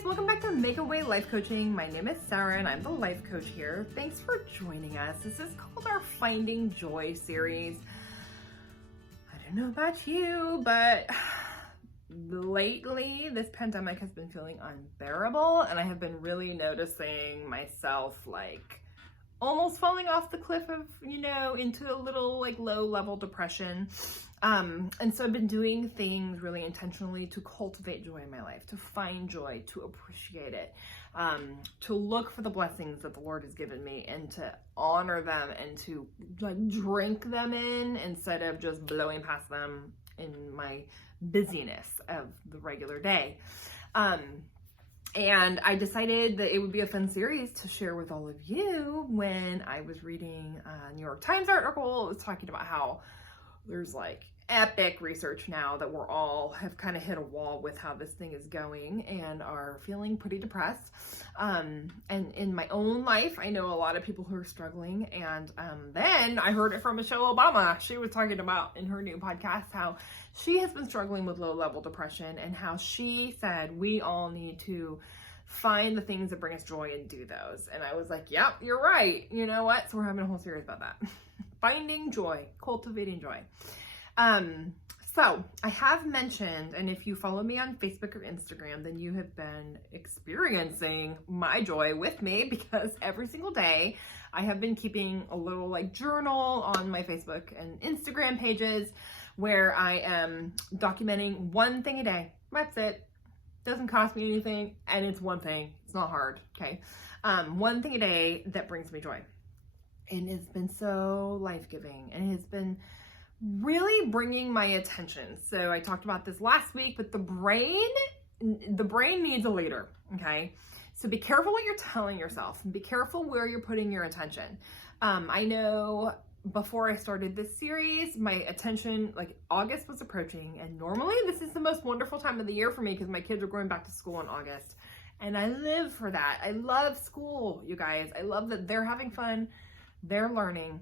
guys, welcome back to Make a Way Life Coaching. My name is Sarah and I'm the life coach here. Thanks for joining us. This is called our Finding Joy series. I don't know about you, but lately this pandemic has been feeling unbearable and I have been really noticing myself like almost falling off the cliff of, into a little like low level depression. And so I've been doing things really intentionally to cultivate joy in my life, to find joy, to appreciate it, to look for the blessings that the Lord has given me and to honor them and to like drink them in instead of just blowing past them in my busyness of the regular day. And I decided that it would be a fun series to share with all of you when I was reading a New York Times article. It was talking about how there's like epic research now that we're all have kind of hit a wall with how this thing is going and are feeling pretty depressed. And in my own life, I know a lot of people who are struggling. And then I heard it from Michelle Obama. She was talking about in her new podcast how she has been struggling with low level depression and how she said we all need to find the things that bring us joy and do those. And I was like, yep, you're right. You know what? So we're having a whole series about that. Finding joy, cultivating joy. So I have mentioned, and if you follow me on Facebook or Instagram, then you have been experiencing my joy with me because every single day I have been keeping a little like journal on my Facebook and Instagram pages where I am documenting one thing a day. That's it. Doesn't cost me anything. And it's one thing. It's not hard. Okay. One thing a day that brings me joy. And it's been so life-giving and it has been really bringing my attention. So I talked about this last week, but the brain needs a leader, okay? So be careful what you're telling yourself and be careful where you're putting your attention. I know before I started this series, my attention, like August was approaching and normally this is the most wonderful time of the year for me because my kids are going back to school in August and I live for that. I love school, you guys. I love that they're having fun. They're learning.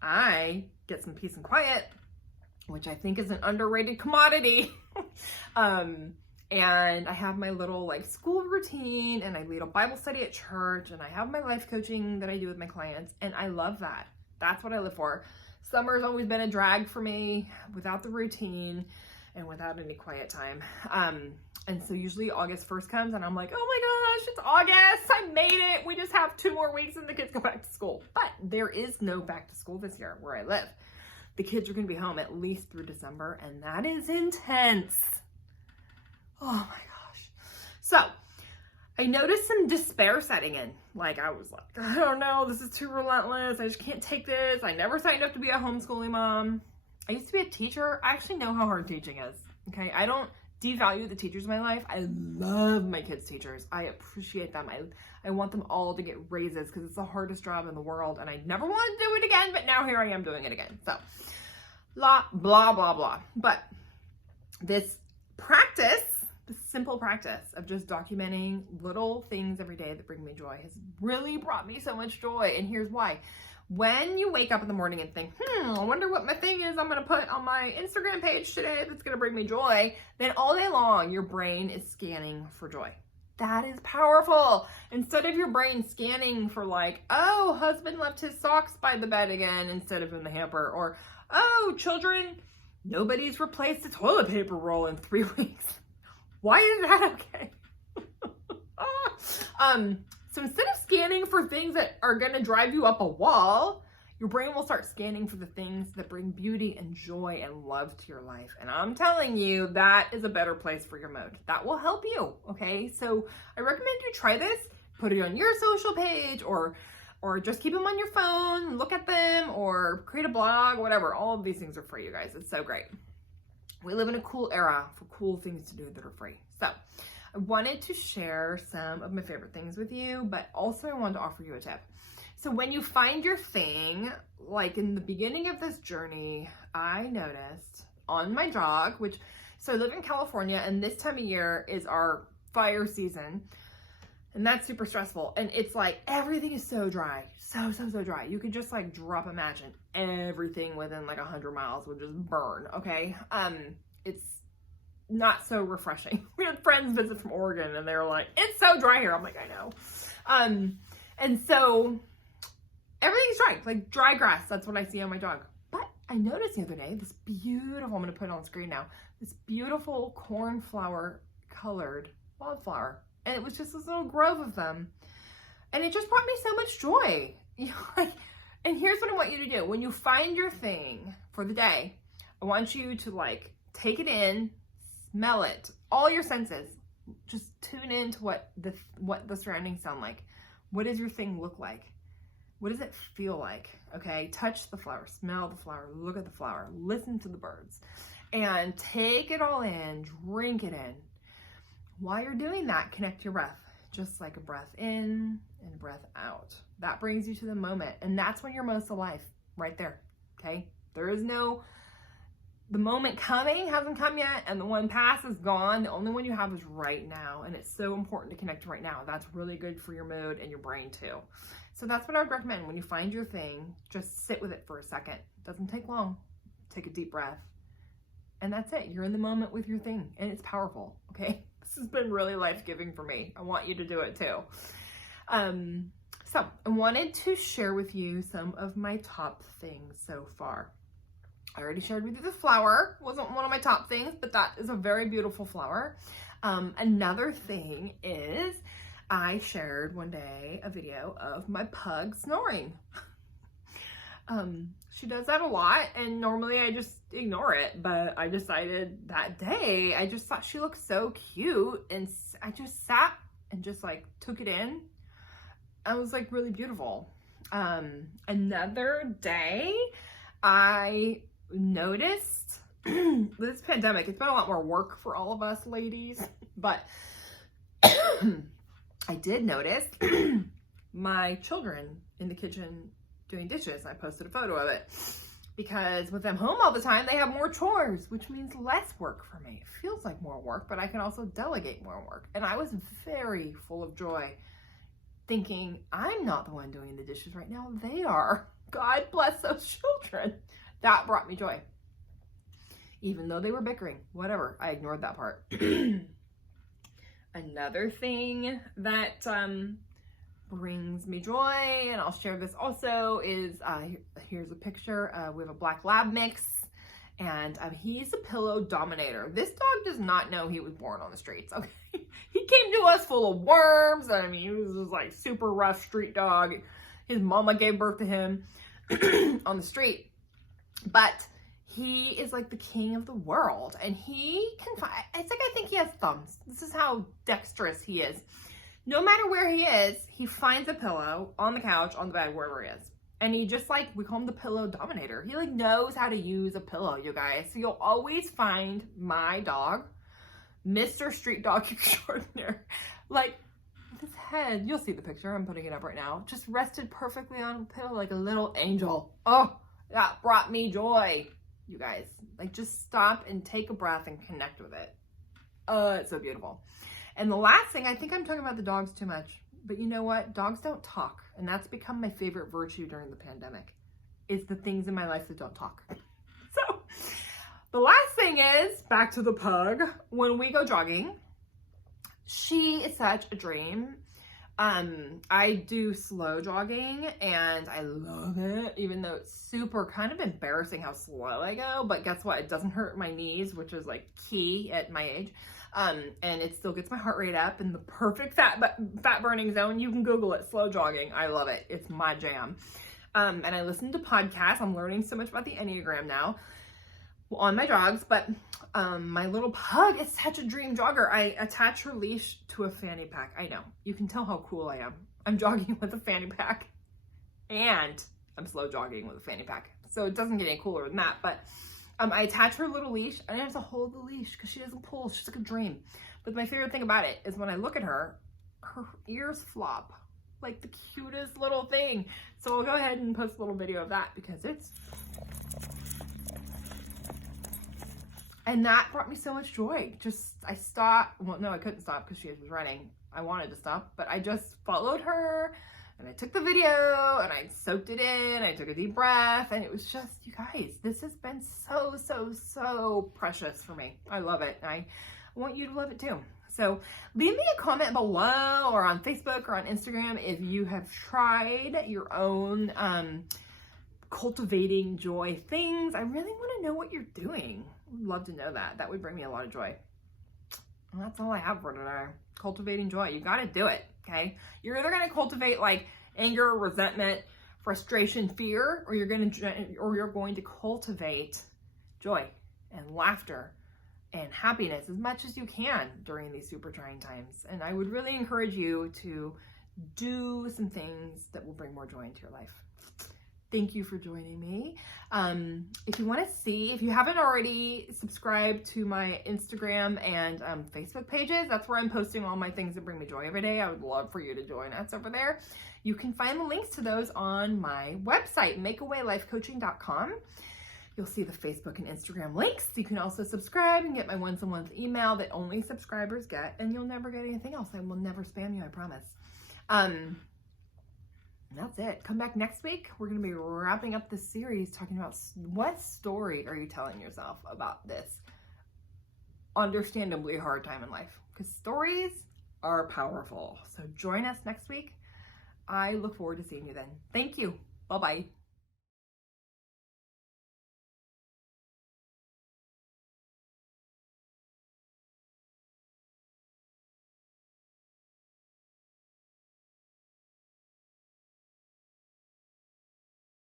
I get some peace and quiet, which I think is an underrated commodity. And I have my little like school routine and I lead a Bible study at church and I have my life coaching that I do with my clients. And I love that. That's what I live for. Summer's always been a drag for me without the routine and without any quiet time. And so usually August 1st comes and I'm like, oh my gosh, it's August. I made it. We just have 2 more weeks and the kids go back to school. But there is no back to school this year where I live. The kids are going to be home at least through December and that is intense. Oh my gosh. So I noticed some despair setting in. Like I was like, I don't know, this is too relentless. I just can't take this. I never signed up to be a homeschooling mom. I used to be a teacher. I actually know how hard teaching is. Okay. I don't devalue the teachers in my life. I love my kids' teachers. I appreciate them. I want them all to get raises because it's the hardest job in the world and I never want to do it again, but now here I am doing it again. So blah, blah, blah, blah. But this practice, the simple practice of just documenting little things every day that bring me joy has really brought me so much joy. And here's why. When you wake up in the morning and think, I wonder what my thing is I'm going to put on my Instagram page today that's going to bring me joy, then all day long, your brain is scanning for joy. That is powerful. Instead of your brain scanning for like, oh, husband left his socks by the bed again instead of in the hamper, or, oh, children, nobody's replaced the toilet paper roll in 3 weeks. Why is that okay? So instead of scanning for things that are going to drive you up a wall, your brain will start scanning for the things that bring beauty and joy and love to your life. And I'm telling you, that is a better place for your mode. That will help you, okay? So I recommend you try this, put it on your social page or just keep them on your phone, look at them, or create a blog, whatever. All of these things are free, you guys. It's so great. We live in a cool era for cool things to do that are free. So I wanted to share some of my favorite things with you, but also I wanted to offer you a tip. So when you find your thing, like in the beginning of this journey, I noticed on my jog, so I live in California and this time of year is our fire season. And that's super stressful. And it's like, everything is so dry. So dry. You could just like drop a match and everything within like 100 miles would just burn. Okay. It's not so refreshing. We had friends visit from Oregon and they were like, it's so dry here. I'm like, I know. And so everything's dry, like dry grass. That's what I see on my dog. But I noticed the other day, this beautiful, I'm going to put it on the screen now, this beautiful cornflower colored wildflower. And it was just this little grove of them. And it just brought me so much joy. And here's what I want you to do. When you find your thing for the day, I want you to like take it in, smell it, all your senses. Just tune into what the surroundings sound like. What does your thing look like? What does it feel like? Okay, touch the flower, smell the flower, look at the flower, listen to the birds, and take it all in, drink it in. While you're doing that, connect your breath, just like a breath in and a breath out. That brings you to the moment, and that's when you're most alive, right there, okay? There is no, the moment coming hasn't come yet, and the one past is gone. The only one you have is right now, and it's so important to connect right now. That's really good for your mood and your brain too. So that's what I would recommend. When you find your thing, just sit with it for a second. It doesn't take long. Take a deep breath, and that's it. You're in the moment with your thing, and it's powerful, okay? This has been really life-giving for me. I want you to do it too. So I wanted to share with you some of my top things so far. I already shared with you the flower. Wasn't one of my top things, but that is a very beautiful flower. Another thing is I shared one day a video of my pug snoring. She does that a lot, and normally I just ignore it, but I decided that day, I just thought she looked so cute, and I just sat and just like took it in. It was like really beautiful. Another day, I noticed this pandemic, it's been a lot more work for all of us ladies, but I did notice my children in the kitchen doing dishes. I posted a photo of it because with them home all the time, they have more chores, which means less work for me. It feels like more work, but I can also delegate more work. And I was very full of joy thinking, I'm not the one doing the dishes right now. They are. God bless those children. That brought me joy. Even though they were bickering, whatever, I ignored that part. Another thing that brings me joy, and I'll share this also, is here's a picture. We have a black lab mix, and he's a pillow dominator. This dog does not know he was born on the streets, okay? He came to us full of worms. I mean, he was this like super rough street dog. His mama gave birth to him on the street, but he is like the king of the world, and he can find, it's like, I think he has thumbs. This is how dexterous he is. No matter where he is, he finds a pillow on the couch, on the bed, wherever he is. And he just like, we call him the pillow dominator. He like knows how to use a pillow, you guys. So you'll always find my dog, Mr. Street Dog Extraordinaire, like his head, you'll see the picture, I'm putting it up right now, just rested perfectly on a pillow like a little angel. Oh, that brought me joy, you guys. Like, just stop and take a breath and connect with it. It's so beautiful. And the last thing, I think I'm talking about the dogs too much, but you know what? Dogs don't talk, and that's become my favorite virtue during the pandemic, is the things in my life that don't talk. So the last thing is, back to the pug. When we go jogging, she is such a dream. I do slow jogging, and I love it, even though it's super kind of embarrassing how slow I go, but guess what? It doesn't hurt my knees, which is like key at my age. And it still gets my heart rate up in the perfect fat burning zone. You can Google it, slow jogging. I love it. It's my jam. And I listen to podcasts. I'm learning so much about the Enneagram now on my jogs, but my little pug is such a dream jogger. I attach her leash to a fanny pack. I know, you can tell how cool I am. I'm jogging with a fanny pack, and I'm slow jogging with a fanny pack. So it doesn't get any cooler than that, but I attach her little leash, and I have to hold the leash because she doesn't pull. She's like a dream. But my favorite thing about it is when I look at her, her ears flop like the cutest little thing. So I'll go ahead and post a little video of that because it's... And that brought me so much joy. I stopped. Well, no, I couldn't stop because she was running. I wanted to stop, but I just followed her, And I took the video and I soaked it in. I took a deep breath, and it was just, you guys, this has been so, so, so precious for me. I love it. I want you to love it too. So leave me a comment below or on Facebook or on Instagram if you have tried your own cultivating joy things. I really want to know what you're doing. I'd love to know that. That would bring me a lot of joy. And that's all I have for today. Cultivating joy. You got to do it, okay? You're either going to cultivate like anger, resentment, frustration, fear, or you're going to cultivate joy and laughter and happiness as much as you can during these super trying times. And I would really encourage you to do some things that will bring more joy into your life. Thank you for joining me. If you want to see, if you haven't already subscribed to my Instagram and Facebook pages, that's where I'm posting all my things that bring me joy every day. I would love for you to join us over there. You can find the links to those on my website, makeawaylifecoaching.com. You'll see the Facebook and Instagram links. You can also subscribe and get my once-a-month email that only subscribers get, and you'll never get anything else. I will never spam you, I promise. That's it. Come back next week. We're going to be wrapping up this series talking about what story are you telling yourself about this understandably hard time in life, because stories are powerful. So join us next week. I look forward to seeing you then. Thank you. Bye-bye.